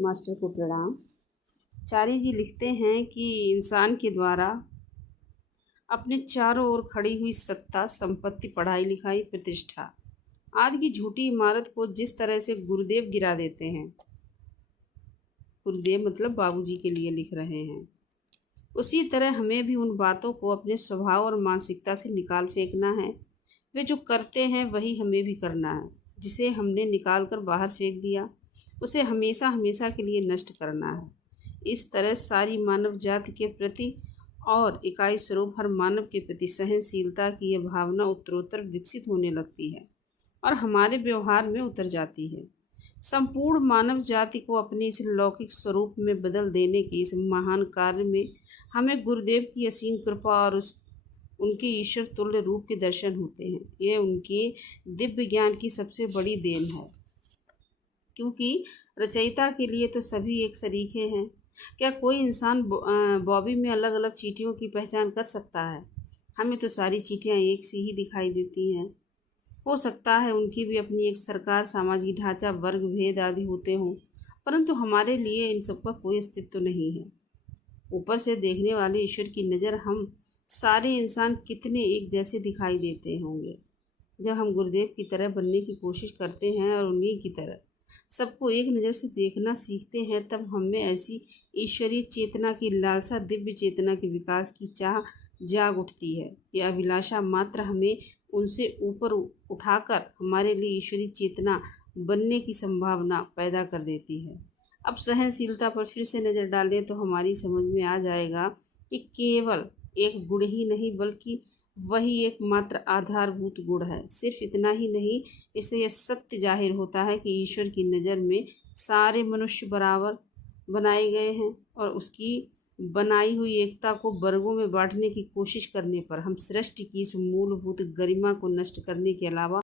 Master को प्रणाम। चारी जी लिखते हैं कि इंसान के द्वारा अपने चारों ओर खड़ी हुई सत्ता, संपत्ति, पढ़ाई लिखाई, प्रतिष्ठा आदि की झूठी इमारत को जिस तरह से गुरुदेव गिरा देते हैं, गुरुदेव मतलब बाबूजी के लिए लिख रहे हैं, उसी तरह हमें भी उन बातों को अपने स्वभाव और मानसिकता से निकाल फेंकना है। वे जो करते हैं वही हमें भी करना है। जिसे हमने निकाल कर बाहर फेंक दिया उसे हमेशा हमेशा के लिए नष्ट करना है। इस तरह सारी मानव जाति के प्रति और इकाई स्वरूप हर मानव के प्रति सहनशीलता की यह भावना उत्तरोत्तर विकसित होने लगती है और हमारे व्यवहार में उतर जाती है। संपूर्ण मानव जाति को अपने इस लौकिक स्वरूप में बदल देने के इस महान कार्य में हमें गुरुदेव की असीम कृपा और उनके ईश्वर तुल्य रूप के दर्शन होते हैं। यह उनके दिव्य ज्ञान की सबसे बड़ी देन है, क्योंकि रचयिता के लिए तो सभी एक सरीखे हैं। क्या कोई इंसान बॉबी में अलग अलग चींटियों की पहचान कर सकता है? हमें तो सारी चींटियाँ एक सी ही दिखाई देती हैं। हो सकता है उनकी भी अपनी एक सरकार, सामाजिक ढांचा, वर्ग भेद आदि होते हों, परंतु हमारे लिए इन सब का कोई अस्तित्व नहीं है। ऊपर से देखने वाले ईश्वर की नज़र हम सारे इंसान कितने एक जैसे दिखाई देते होंगे। जब हम गुरुदेव की तरह बनने की कोशिश करते हैं और उन्हीं की तरह सबको एक नज़र से देखना सीखते हैं, तब हमें ऐसी ईश्वरीय चेतना की लालसा, दिव्य चेतना के विकास की चाह जाग उठती है। यह अभिलाषा मात्र हमें उनसे ऊपर उठाकर हमारे लिए ईश्वरीय चेतना बनने की संभावना पैदा कर देती है। अब सहनशीलता पर फिर से नज़र डालें तो हमारी समझ में आ जाएगा कि केवल एक गुण ही नहीं बल्कि वही एकमात्र आधारभूत गुण है। सिर्फ इतना ही नहीं, इससे यह सत्य जाहिर होता है कि ईश्वर की नज़र में सारे मनुष्य बराबर बनाए गए हैं और उसकी बनाई हुई एकता को वर्गों में बांटने की कोशिश करने पर हम सृष्टि की इस मूलभूत गरिमा को नष्ट करने के अलावा